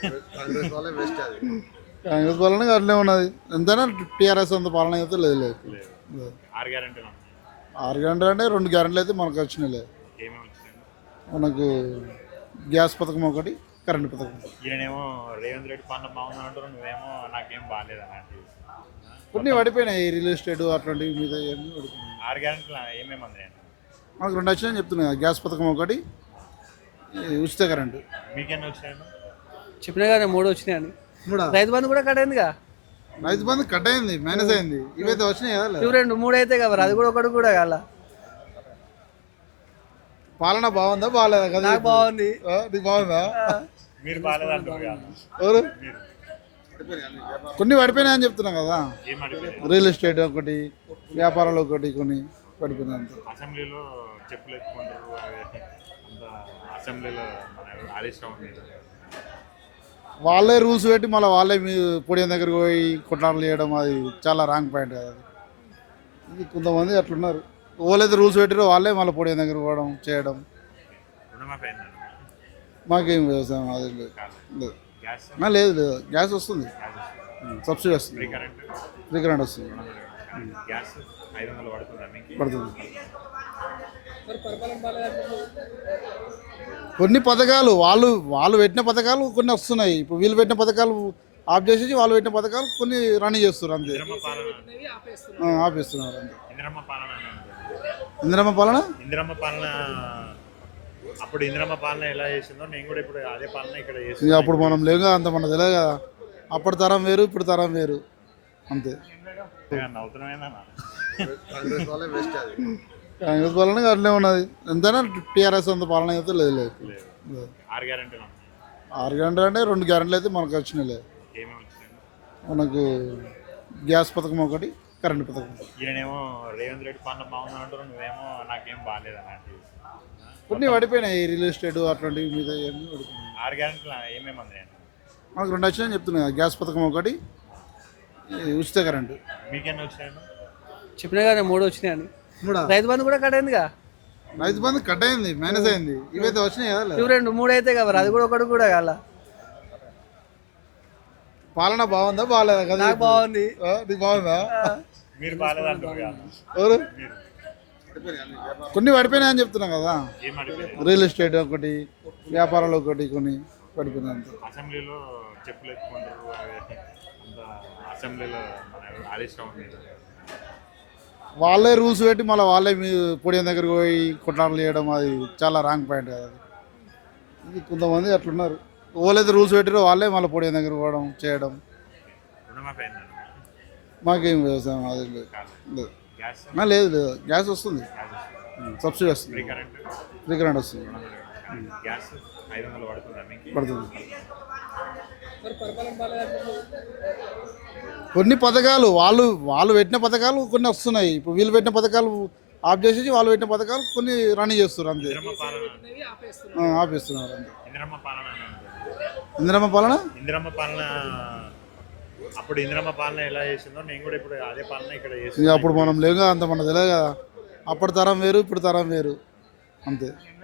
కాంగ్రెస్ వాళ్ళే బెస్ట్ అది. కాంగ్రెస్ పాలన అట్లే ఉన్నది. ఎంతైనా టీఆర్ఎస్ అంత పాలన అయితే లేదు లేదు లేదు. లేదు. 6 గ్యారెంటీలు ఉన్నాయి. 6 గంటలు అంటే 2 గ్యారెంటీలు అయితే మనకు వచ్చినాయి లేదు. ఏమేమి వచ్చినాయి? మనకు గ్యాస్ పథకం ఒకటి, కరెంట్ పథకం ఒకటి. ఈయనేమో రేవంత్ రెడ్డి పాలన బాగుందని అంటారు, నువ్వేమో నాకేం బాగాలేదు అలాంటివి. కొన్ని పడిపోయినాయి, రియల్ ఎస్టేట్ అట్లాంటివి మీద ఏమి పడిపోయినాయి. 6 గ్యారెంటీలు ఏమేమి అందినాయి? మనకు 2 వచ్చినాయని చెప్తున్నా. గ్యాస్ పథకం ఒకటి, ఈ ఉచిత కరెంటు. మీకెన్ని వచ్చాయి? చెప్పినా కానీ 3 వచ్చినాయని. మూడా? రైతు బంధు కూడా కట్ అయిందిగా. రైతు బంధు కట్ అయింది, మైనస్ అయింది. ఇవైతే వచ్చినాయి కదా. ఇవి 2 3 అయితే కదా, అది కూడా ఒకటి కూడా కాల. పాలన బాగుందా బాగాలేదా కదా? నాకు బాగుంది. నీకు బాగుందా? మీరు బాగాలేదంటారు కదా. ఎవరు? మీరు కొన్ని పడిపోయినాయని చెప్తున్నా కదా. ఏం అడిగారు? రియల్ ఎస్టేట్ ఒకటి, వ్యాపారాలు ఒకటి, కొన్ని పడిపోయినాయి అంతే. అసెంబ్లీలో చెప్పులు ఎత్తుకుంటారు, అంత అసెంబ్లీలో మన హరీష్ రావు మీద వాళ్ళే రూల్స్ పెట్టి మళ్ళీ వాళ్ళే మీ పొడియం దగ్గరికి పోయి కొట్లాటలు చేయడం, అది చాలా రాంగ్ పాయింట్ కదా. అది కొంతమంది అట్లున్నారు. వాళ్ళైతే రూల్స్ పెట్టారో వాళ్ళే మళ్ళీ పొడియం దగ్గరికి పోవడం చేయడం. రుణమాఫీ అయిందండి. మాకేం వ్యవసాయం అది లేదు. లేదు. గ్యాస్ లేదు లేదు. గ్యాస్ వస్తుంది, సబ్సిడీ ఫ్రీ వస్తుంది, కరెంట్ ఫ్రీ కరెంట్ వస్తుంది, గ్యాస్ 500 పడుతుందా మీకు? పడుతుంది. కొన్ని పథకాలు వాళ్ళు పెట్టిన పథకాలు కొన్ని వస్తున్నాయి. ఇప్పుడు వీళ్ళు పెట్టిన పథకాలు ఆఫ్ చేసేసి వాళ్ళు పెట్టిన పథకాలు కొన్ని రన్ చేస్తున్నారు అంతే. ఇందిరమ్మ పాలన ఆపేస్తున్నారు అంతే. ఇందిరమ్మ పాలన అని అంటారు. ఇందిరమ్మ పాలన ఇందిరమ్మ పాలన అప్పుడు ఇందిరమ్మ పాలన ఎలా చేసిందో నేను కూడా ఇప్పుడు అదే పాలన ఇక్కడ ఇక చేస్తున్నా. అప్పుడు మనం లేక అంత మనకు తెలియదు కదా. అప్పటి తరం వేరు, ఇప్పుడు తరం వేరు అంతే. నవ్వుతున్నామేనా? కాంగ్రెస్ వాళ్ళే బెస్ట్ అది. కాంగ్రెస్ పాలన అట్లే ఉన్నది. ఎంతైనా టీఆర్ఎస్ అంత పాలన అయితే లేదు లేదు లేదు. లేదు. 6 గ్యారెంటీలు ఉన్నాయి. 6 గంటలు అంటే 2 గ్యారెంటీలు అయితే మనకు వచ్చినాయి లేదు. ఏమేమి వచ్చినాయి? మనకు గ్యాస్ పథకం ఒకటి, కరెంట్ పథకం ఒకటి. ఈయనేమో రేవంత్ రెడ్డి పాలన బాగుందని అంటారు, నువ్వేమో నాకేం బాగాలేదు అలాంటివి. కొన్ని పడిపోయినాయి, రియల్ ఎస్టేట్ అట్లాంటివి మీద ఏమి పడిపోయినాయి. 6 గ్యారెంటీలు ఏమేమి అందినాయి? మనకు 2 వచ్చినాయని చెప్తున్నా. గ్యాస్ పథకం ఒకటి, ఈ ఉచిత కరెంటు. మీకెన్ని వచ్చాయి? చెప్పినా కానీ 3 వచ్చినాయని. మూడా? రైతు బంధు కూడా కట్ అయిందిగా. రైతు బంధు కట్ అయింది, మైనస్ అయింది. ఇవైతే వచ్చినాయి కదా. ఇవి 2 3 అయితే కదా, అది కూడా ఒకటి కూడా కాల. పాలన బాగుందా బాగాలేదా కదా? నాకు బాగుంది. నీకు బాగుందా? మీరు బాగాలేదంటారు కదా. ఎవరు? మీరు కొన్ని పడిపోయినాయని చెప్తున్నా కదా. ఏం అడిగారు? రియల్ ఎస్టేట్ ఒకటి, వ్యాపారాలు ఒకటి, కొన్ని పడిపోయినాయి అంతే. అసెంబ్లీలో చెప్పులు ఎత్తుకుంటారు, అంత అసెంబ్లీలో మన హరీష్ రావు మీద వాళ్ళే రూల్స్ పెట్టి మళ్ళీ వాళ్ళే మీ పొడియం దగ్గరికి పోయి కొట్లాటలు చేయడం, అది చాలా రాంగ్ పాయింట్ కదా. అది కొంతమంది అట్లున్నారు. వాళ్ళైతే రూల్స్ పెట్టారో వాళ్ళే మళ్ళీ పొడియం దగ్గరికి పోవడం చేయడం. రుణమాఫీ అయిందండి. మాకేం వ్యవసాయం అది లేదు. లేదు. గ్యాస్ లేదు లేదు. గ్యాస్ వస్తుంది, సబ్సిడీ వస్తుంది, ఫ్రీ కరెంట్ ఫ్రీ కరెంట్ వస్తుంది, గ్యాస్ 500 పడుతుందా మీకు? పడుతుంది. కొన్ని పథకాలు వాళ్ళు పెట్టిన పథకాలు కొన్ని వస్తున్నాయి. ఇప్పుడు వీళ్ళు పెట్టిన పథకాలు ఆఫ్ చేసేసి వాళ్ళు పెట్టిన పథకాలు కొన్ని రన్ చేస్తున్నారు అంతే. ఇందిరమ్మ పాలన ఆపేస్తున్నారు అంతే. ఇందిరమ్మ పాలన అని అంటారు. ఇందిరమ్మ పాలన ఇందిరమ్మ పాలన అప్పుడు ఇందిరమ్మ పాలన ఎలా చేసిందో నేను కూడా ఇప్పుడు అదే పాలన ఇక్కడ ఇక చేస్తున్నా. అప్పుడు మనం లేక అంత మనకు తెలియదు కదా. అప్పటి తరం వేరు, ఇప్పుడు తరం వేరు అంతే.